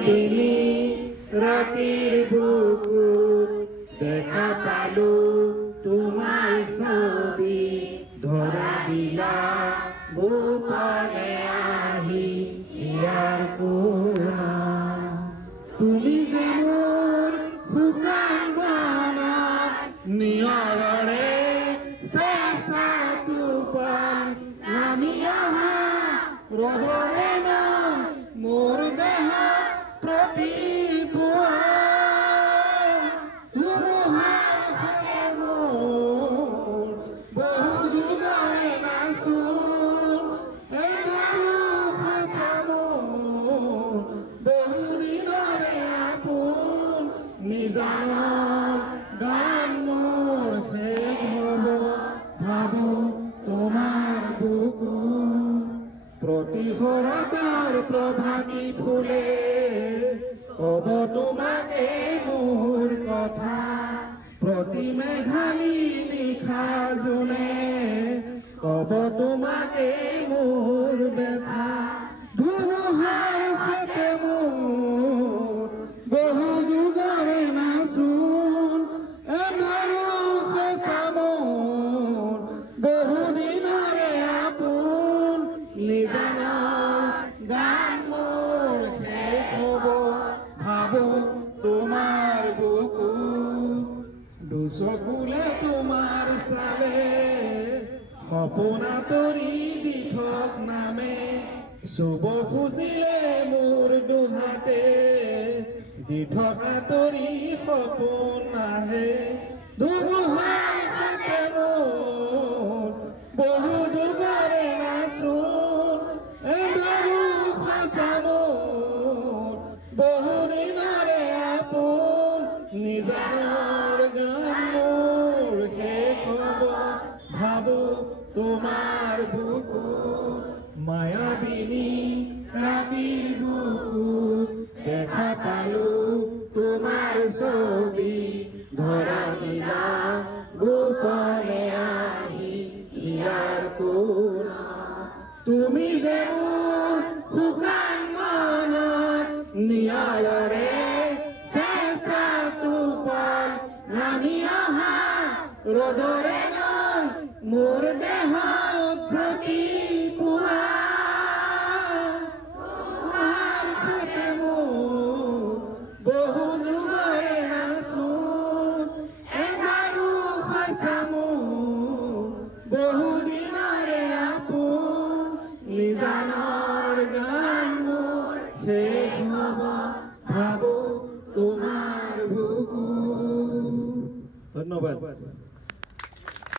দিনী ৰাতিৰ বুকুত দেখা পালো তোমাৰ ছবি ধৰা দিলা গোপনে আহি ইয়াৰ কোনা তুমি যে মোৰ শুকান বনত নিয়ৰৰে চেঁচা টোপাল নামি অহা ৰ'দৰে মোৰ দেহ প্ৰতিপুৱা ধুমুহাৰ ফালে মোৰ বহু যুগৰে নাচো এবাৰো ভাষা মোৰ বহু দিনৰে আপোন নিজানৰ গান মোৰ শেষ হ'ব ভাবো তোমাৰ বুকু প্ৰতিশোধৰ প্ৰভাতী ফুলে কব তোমাকে মোৰ কথা প্ৰতি মেঘালী নিশা জোনে কব তোমাকে মোৰ ব্যথা ধুমুহাৰ ফাটে মোৰ বহু যুগৰে নাচোন এবাৰো সঁচা মোৰ বহু দিনৰে আপোন নিজানৰ গান মোৰ শেষ হ'ব ভাবো তোমাৰ বুকু দুচকুলে তোমাৰ চালে সপোন আঁতৰি দি থক নামে চুব খুজিলে মোৰ দুহাতে দি থক আঁতৰি সপোন আহে ধুমুহাৰ ফাটে মোৰ বহু যুগৰে নাচোন এবাৰো ভাষা মোৰ বহু দিনৰে আপোন নিজানৰ গান মোৰ শেষ হ'ব ভাবো তোমাৰ বুকু মায়াবিনী ৰাতিৰ বুকুত দেখা পালো তোমাৰ ছবি ধৰা দিলা গোপনে আহি ইয়াৰ কোনা তুমি যে মোৰ শুকান মনত নিয়ৰৰে চেঁচা টোপাল নামি অহা ৰ'দৰে মোৰ দেহ প্ৰতিপুৱা তোমাৰ ফাটে মোৰ বহু যুগৰে নাচোন এবাৰো ভাষা মোৰ বহু দিনৰে আপোন নিজানৰ গান মোৰ শেষ হ'ব ভাবো তোমাৰ বুকু ধন্যবাদ।